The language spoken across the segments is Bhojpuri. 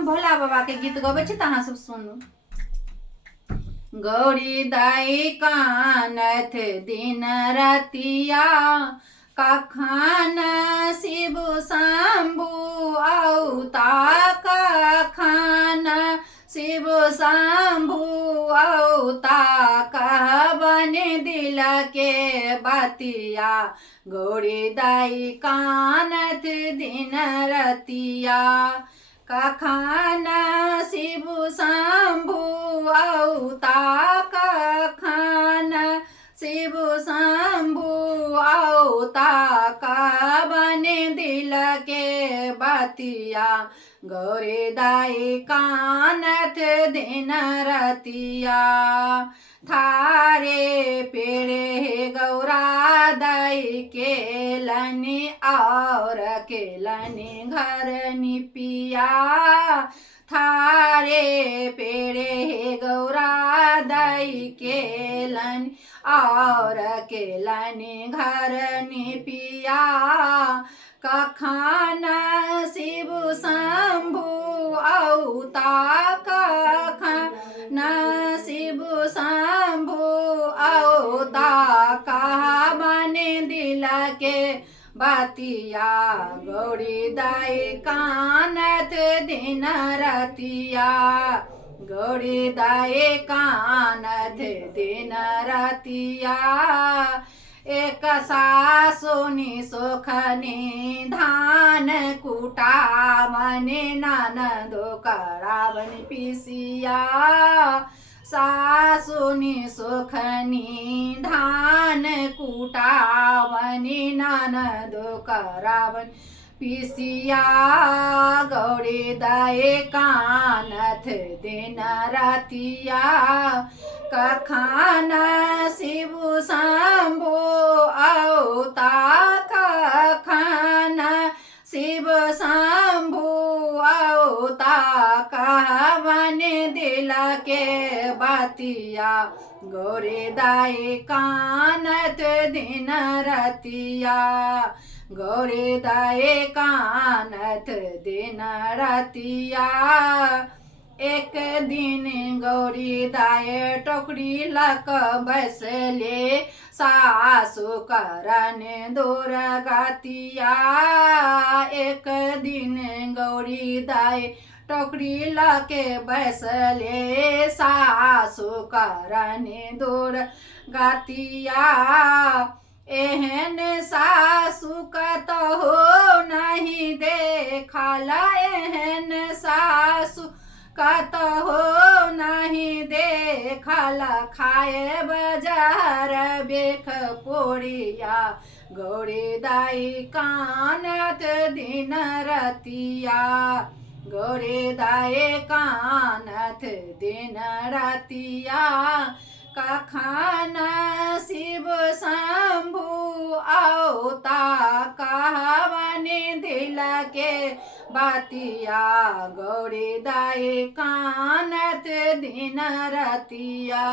हम भोला बाबा के गीत गबै छी त अहाँ सब सुनू। गौरी दाई कानत दिन रतिया, कखन शिव शंभु औता, कखन शिव शंभु औता, कहबन दिल के बतिया, गौरी दाई कानत दिन रतिया, कखन शिव शंभु औता, कखन शिव शंभु औता, कहबन दिल के बतिया, गौरी दाई कानत दिन रतिया, थारे पेड़े गौरा दाई केलनि और केलनि घर निपिया, थारे पेड़े गौरा दाई केलनि और केलनि घर निपिया, कखन शिव शंभु औता, कखन शिव शंभु औता, कहबन दिल के बतिया, गौरी दाई कानत दिन रतिया, गौरी दाई कानत दिन रतिया, एक सासुनी सोखनी धान कुटावनि, ननदो करावन पिसिया, सासुनी सोखनी धान कुटावनि, ननदो करावन पिसिया, गौरी दाई कानत दिन रतिया, कखन शिव शंभु औता, कखन शिव शंभु औता, कहबन दिल के बतिया, गौरी दाई कानत दिन रतिया, गौरी दाई कानत दिन रतिया, एक दिन गौरी दाई टोकरी लक बैसले, सासु करन दूर गतिया, एक दिन गौरी दाई टोकरी लके बैसले, सासु करन दूर गतिया, एहन सासु कतहु नहीं देखल, एहन सासु कतहु नहीं देखल, खाए बजार बेख पोड़िया, गौरी दाई कानत दिन रतिया, गौरी दाई कानत दिन रतिया, कखन शिव शंभु औता, कहबन दिल के बतिया, गौरी दाई कानत दिन रतिया,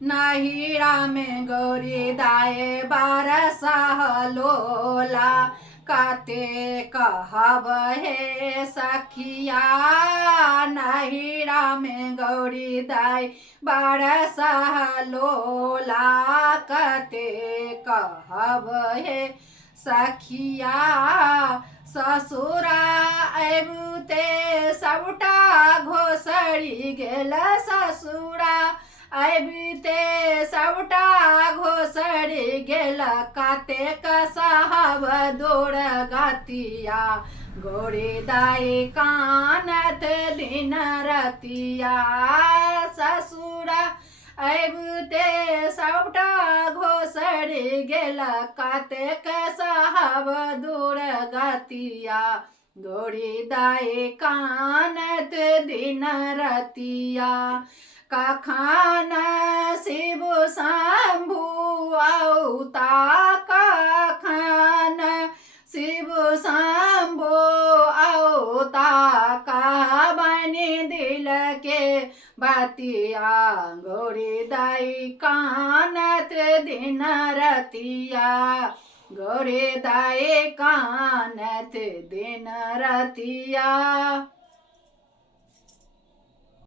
नहिरा में गौरी दाई बारह लोला, कते कहब हे सखिया, नहिरा में गौरी दाई बारह लोला, कते कहब हे सखिया, ससुरा अबते सबटा घोसड़ी गेल, ससुरा अबते सबटा घोसड़ी गेल, कतेक सहब दूर गतिया, गौरी दाई कानत दिन रतिया, ससुरा अबते सबटा घोसड़ी गेल, कतेक सहब दूर गतिया, गौरी दाई कानत दिन रतिया, कखन शिव शंभु औता, कखन शिव शंभु औता, कहबन दिल के बतिया, गौरी दाई कानत दिन रतिया, गौरी दाई कानत दिन रतिया।